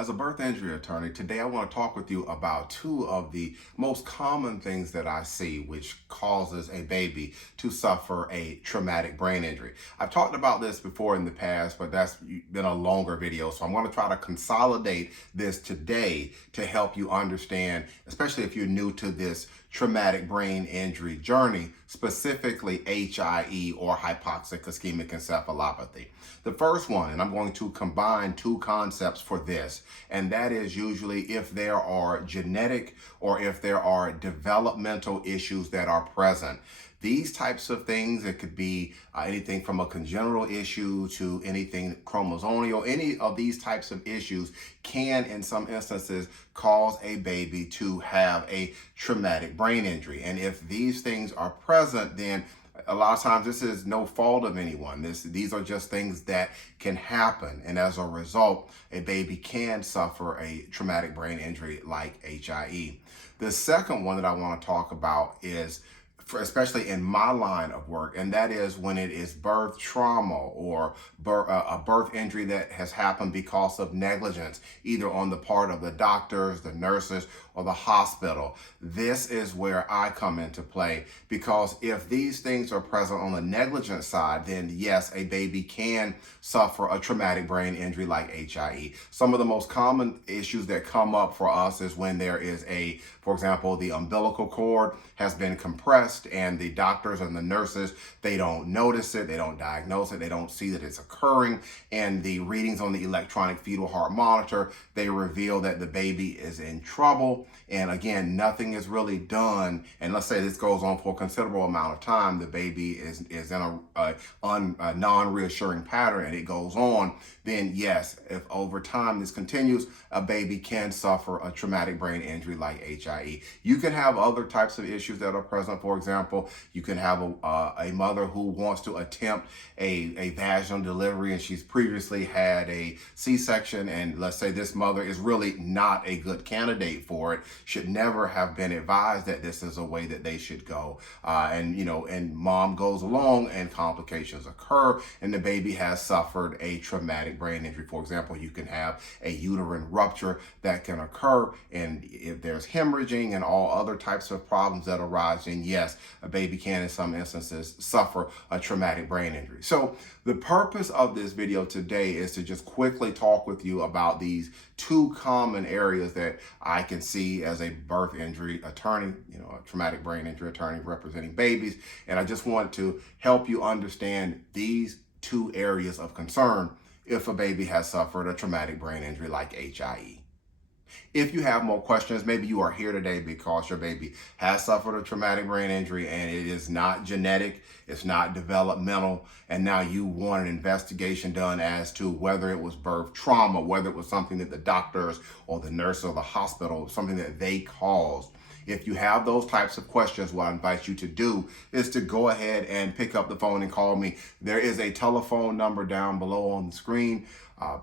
As a birth injury attorney, today I want to talk with you about two of the most common things that I see which causes a baby to suffer a traumatic brain injury. I've talked about this before in the past, but that's been a longer video. So I'm going to try to consolidate this today to help you understand, especially if you're new to this traumatic brain injury journey, specifically HIE or hypoxic ischemic encephalopathy. The first one, and I'm going to combine two concepts for this, and that is usually if there are genetic or if there are developmental issues that are present. These types of things, it could be anything from a congenital issue to anything chromosomal, any of these types of issues can, in some instances, cause a baby to have a traumatic brain injury. And if these things are present, then a lot of times this is no fault of anyone. These are just things that can happen. And as a result, a baby can suffer a traumatic brain injury like HIE. The second one that I want to talk about is especially in my line of work, and that is when it is birth trauma or a birth injury that has happened because of negligence, either on the part of the doctors, the nurses, or the hospital. This is where I come into play, because if these things are present on the negligent side, then yes, a baby can suffer a traumatic brain injury like HIE. Some of the most common issues that come up for us is when there is for example, the umbilical cord has been compressed and the doctors and the nurses, they don't notice it, they don't diagnose it, they don't see that it's occurring, and the readings on the electronic fetal heart monitor, they reveal that the baby is in trouble. And again, nothing is really done. And let's say this goes on for a considerable amount of time, the baby is in a non-reassuring pattern and it goes on, then yes, if over time this continues, a baby can suffer a traumatic brain injury like HIE. You can have other types of issues that are present. For example, you can have a mother who wants to attempt a vaginal delivery and she's previously had a C-section, and let's say this mother is really not a good candidate for it, should never have been advised that this is a way that they should go. And mom goes along and complications occur and the baby has suffered a traumatic brain injury. For example, you can have a uterine rupture that can occur, and if there's hemorrhaging and all other types of problems that arise, then yes, a baby can in some instances suffer a traumatic brain injury. So the purpose of this video today is to just quickly talk with you about these two common areas that I can see as a birth injury attorney, a traumatic brain injury attorney representing babies. And I just want to help you understand these two areas of concern if a baby has suffered a traumatic brain injury like HIE. If you have more questions, maybe you are here today because your baby has suffered a traumatic brain injury and it is not genetic, it's not developmental, and now you want an investigation done as to whether it was birth trauma, whether it was something that the doctors or the nurse or the hospital, something that they caused. If you have those types of questions, what I invite you to do is to go ahead and pick up the phone and call me. There is a telephone number down below on the screen.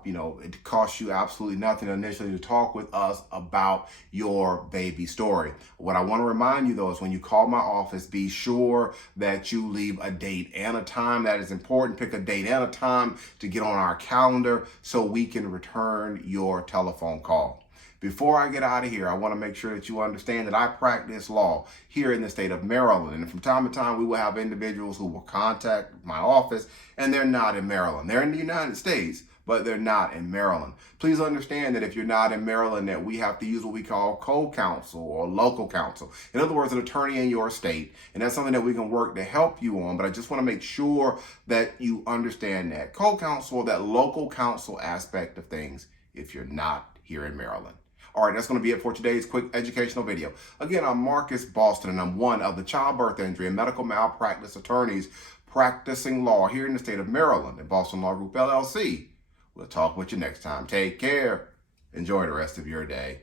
It costs you absolutely nothing initially to talk with us about your baby story. What I want to remind you though is when you call my office, be sure that you leave a date and a time. That is important. Pick a date and a time to get on our calendar so we can return your telephone call. Before I get out of here, I want to make sure that you understand that I practice law here in the state of Maryland. And from time to time, we will have individuals who will contact my office and they're not in Maryland. They're in the United States, but they're not in Maryland. Please understand that if you're not in Maryland, that we have to use what we call co-counsel or local counsel. In other words, an attorney in your state. And that's something that we can work to help you on. But I just want to make sure that you understand that co-counsel, that local counsel aspect of things, if you're not here in Maryland. All right, that's going to be it for today's quick educational video. Again, I'm Marcus Boston, and I'm one of the childbirth injury and medical malpractice attorneys practicing law here in the state of Maryland at Boston Law Group, LLC. We'll talk with you next time. Take care. Enjoy the rest of your day.